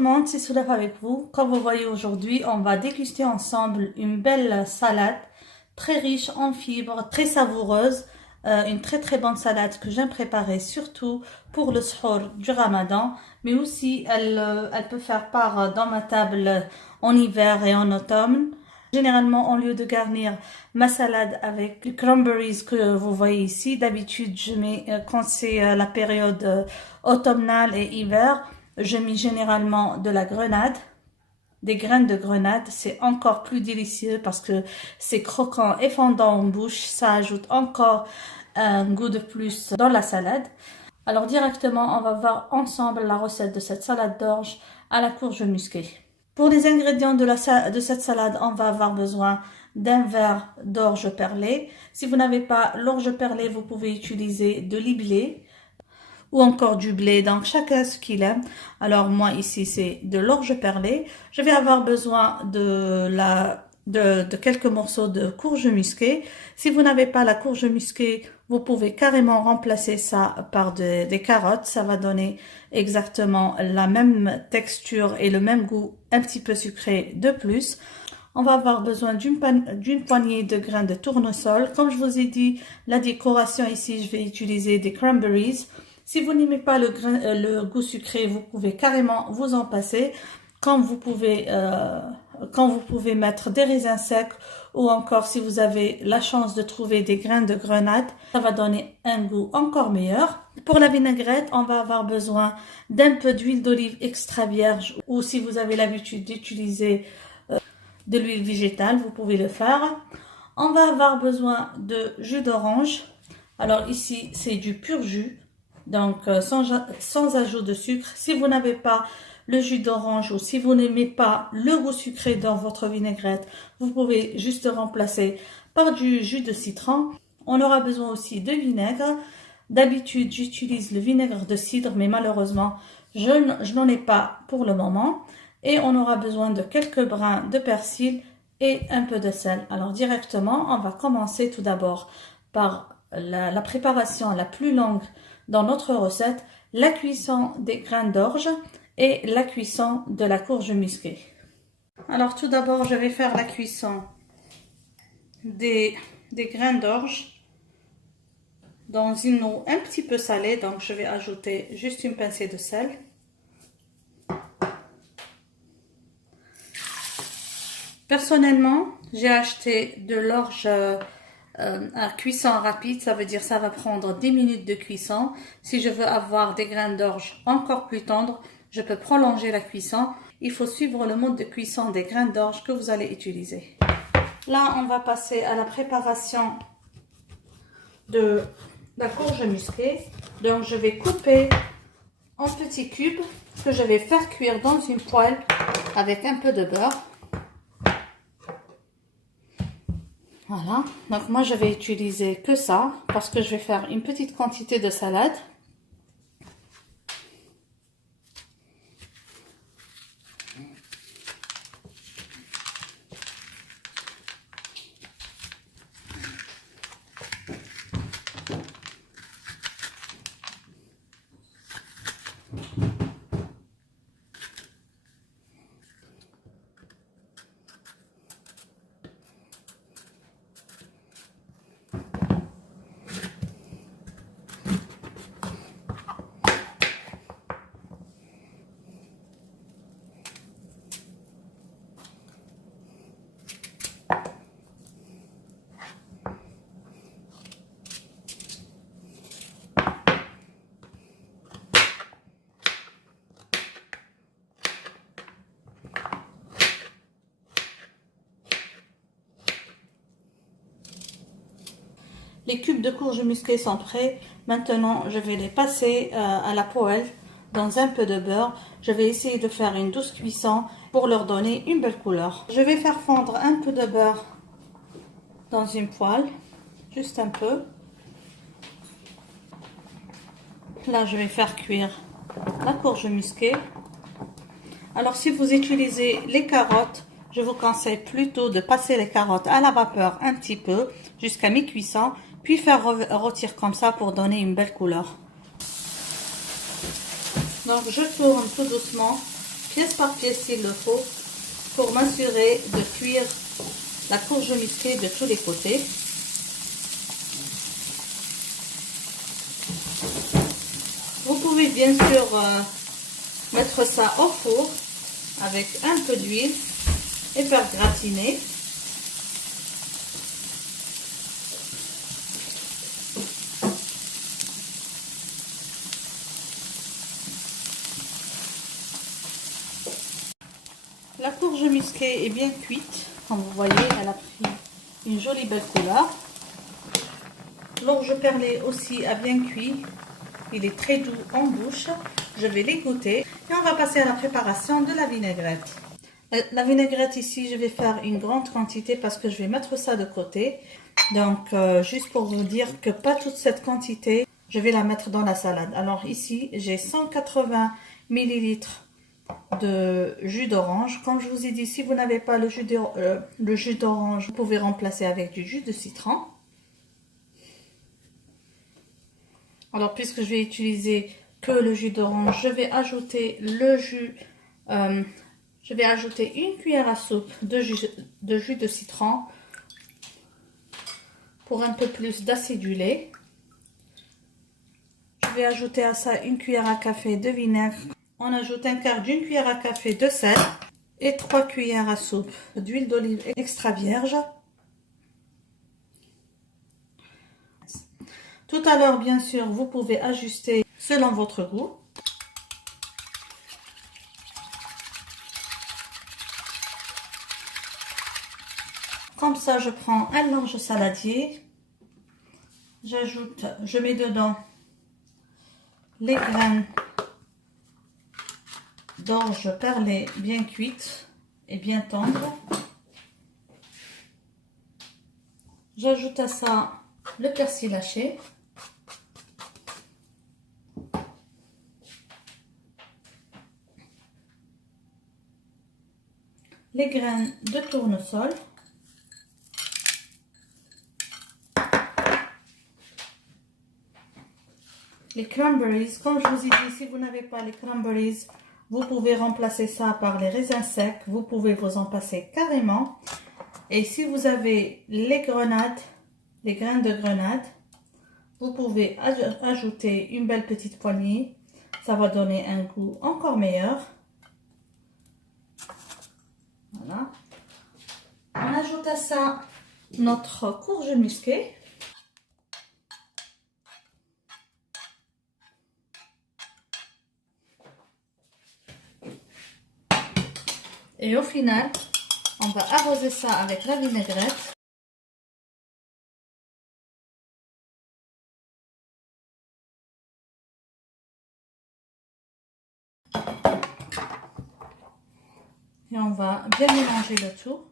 le monde, c'est Soulaf avec vous. Comme vous voyez aujourd'hui, on va déguster ensemble une belle salade très riche en fibres, très savoureuse. Une très bonne salade que j'aime préparer surtout pour le suhoor du Ramadan, mais aussi elle peut faire part dans ma table en hiver et en automne. Généralement, au lieu de garnir ma salade avec les cranberries que vous voyez ici, d'habitude je mets, quand c'est la période automnale et hiver, je mets généralement de la grenade, des graines de grenade. C'est encore plus délicieux parce que c'est croquant et fondant en bouche. Ça ajoute encore un goût de plus dans la salade. Alors directement, on va voir ensemble la recette de cette salade d'orge à la courge musquée. Pour les ingrédients de cette salade, on va avoir besoin d'un verre d'orge perlée. Si vous n'avez pas l'orge perlée, vous pouvez utiliser de l'iblé ou encore du blé, donc chacun ce qu'il aime. Alors moi ici c'est de l'orge perlée. Je vais avoir besoin de quelques morceaux de courge musquée. Si vous n'avez pas la courge musquée, vous pouvez carrément remplacer ça par des carottes. Ça va donner exactement la même texture et le même goût, un petit peu sucré de plus. On va avoir besoin d'une poignée de grains de tournesol. Comme je vous ai dit, la décoration ici, je vais utiliser des cranberries. Si vous n'aimez pas le goût sucré, vous pouvez carrément vous en passer. Quand vous pouvez mettre des raisins secs ou encore si vous avez la chance de trouver des graines de grenade, ça va donner un goût encore meilleur. Pour la vinaigrette, on va avoir besoin d'un peu d'huile d'olive extra vierge ou si vous avez l'habitude d'utiliser de l'huile végétale, vous pouvez le faire. On va avoir besoin de jus d'orange. Alors ici, c'est du pur jus. Donc, sans ajout de sucre. Si vous n'avez pas le jus d'orange ou si vous n'aimez pas le goût sucré dans votre vinaigrette, vous pouvez juste remplacer par du jus de citron. On aura besoin aussi de vinaigre. D'habitude, j'utilise le vinaigre de cidre, mais malheureusement, je n'en ai pas pour le moment. Et on aura besoin de quelques brins de persil et un peu de sel. Alors, directement, on va commencer tout d'abord par la préparation la plus longue dans notre recette, la cuisson des graines d'orge et la cuisson de la courge musquée. Alors tout d'abord, je vais faire la cuisson des graines d'orge dans une eau un petit peu salée, donc je vais ajouter juste une pincée de sel. Personnellement, j'ai acheté de l'orge à cuisson rapide, ça veut dire ça va prendre 10 minutes de cuisson. Si je veux avoir des graines d'orge encore plus tendres, je peux prolonger la cuisson. Il faut suivre le mode de cuisson des graines d'orge que vous allez utiliser. Là, on va passer à la préparation de la courge musquée. Donc, je vais couper en petits cubes que je vais faire cuire dans une poêle avec un peu de beurre. Voilà, donc moi je vais utiliser que ça parce que je vais faire une petite quantité de salade. Les cubes de courge musquée sont prêts. Maintenant, je vais les passer à la poêle dans un peu de beurre. Je vais essayer de faire une douce cuisson pour leur donner une belle couleur. Je vais faire fondre un peu de beurre dans une poêle, juste un peu. Là, je vais faire cuire la courge musquée. Alors, si vous utilisez les carottes, je vous conseille plutôt de passer les carottes à la vapeur un petit peu jusqu'à mi-cuisson, puis faire rôtir comme ça pour donner une belle couleur. Donc je tourne tout doucement pièce par pièce s'il le faut, pour m'assurer de cuire la courge musquée de tous les côtés. Vous pouvez bien sûr mettre ça au four avec un peu d'huile et faire gratiner. La courge musquée est bien cuite. Comme vous voyez, elle a pris une jolie belle couleur. L'orge perlé aussi a bien cuit. Il est très doux en bouche. Je vais l'égoutter. Et on va passer à la préparation de la vinaigrette. La vinaigrette ici, je vais faire une grande quantité parce que je vais mettre ça de côté. Donc, juste pour vous dire que pas toute cette quantité, je vais la mettre dans la salade. Alors ici, j'ai 180 ml de jus d'orange. Comme je vous ai dit, si vous n'avez pas le jus d'orange, vous pouvez remplacer avec du jus de citron. Alors, puisque je vais utiliser que le jus d'orange, je vais ajouter le jus. Je vais ajouter une cuillère à soupe de jus de citron pour un peu plus d'acidulé. Je vais ajouter à ça une cuillère à café de vinaigre. On ajoute un quart d'une cuillère à café de sel et 3 cuillères à soupe d'huile d'olive extra vierge. Tout à l'heure, bien sûr, vous pouvez ajuster selon votre goût. Comme ça, je prends un large saladier. Je mets dedans les graines d'orge perlée bien cuites et bien tendres. J'ajoute à ça le persil haché. Les graines de tournesol. Les cranberries, comme je vous ai dit, si vous n'avez pas les cranberries, vous pouvez remplacer ça par les raisins secs. Vous pouvez vous en passer carrément. Et si vous avez les grenades, les graines de grenade, vous pouvez ajouter une belle petite poignée. Ça va donner un goût encore meilleur. Voilà. On ajoute à ça notre courge musquée. Et au final, on va arroser ça avec la vinaigrette. Et on va bien mélanger le tout.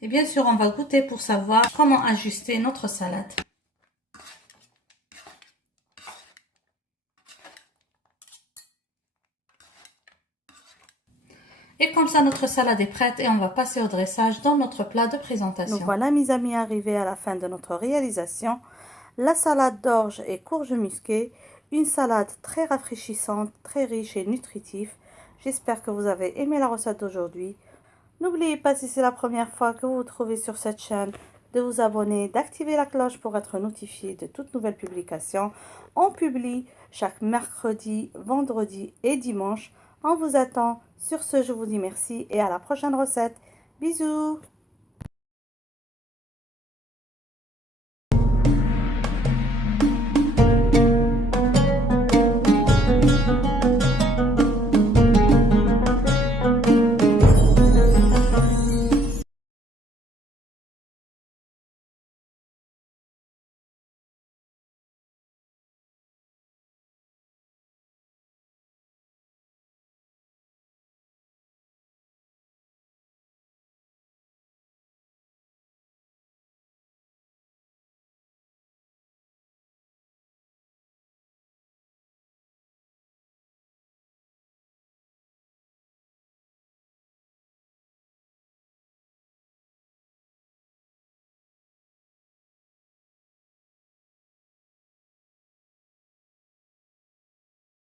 Et bien sûr, on va goûter pour savoir comment ajuster notre salade. Et comme ça, notre salade est prête et on va passer au dressage dans notre plat de présentation. Nous voilà, mes amis, arrivés à la fin de notre réalisation. La salade d'orge et courge musquée, une salade très rafraîchissante, très riche et nutritive. J'espère que vous avez aimé la recette d'aujourd'hui. N'oubliez pas, si c'est la première fois que vous vous trouvez sur cette chaîne, de vous abonner, d'activer la cloche pour être notifié de toutes nouvelles publications. On publie chaque mercredi, vendredi et dimanche. On vous attend. Sur ce, je vous dis merci et à la prochaine recette. Bisous!